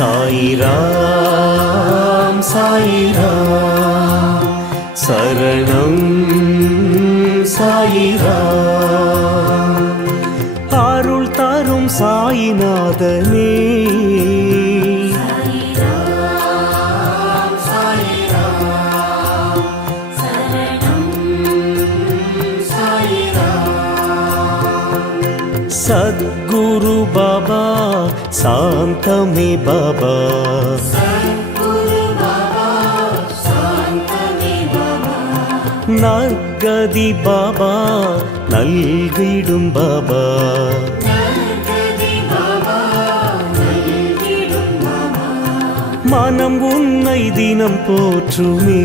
சாயிராம் சாயிராம் சரணம் சாயிராம் அருள் தரும் சாயிநாதனே सद्गुरु बाबा शांतमे बाबा नर्गदि बाबा नल्गिडुम बाबा मनम उन्नै दिनम पोற்றுமே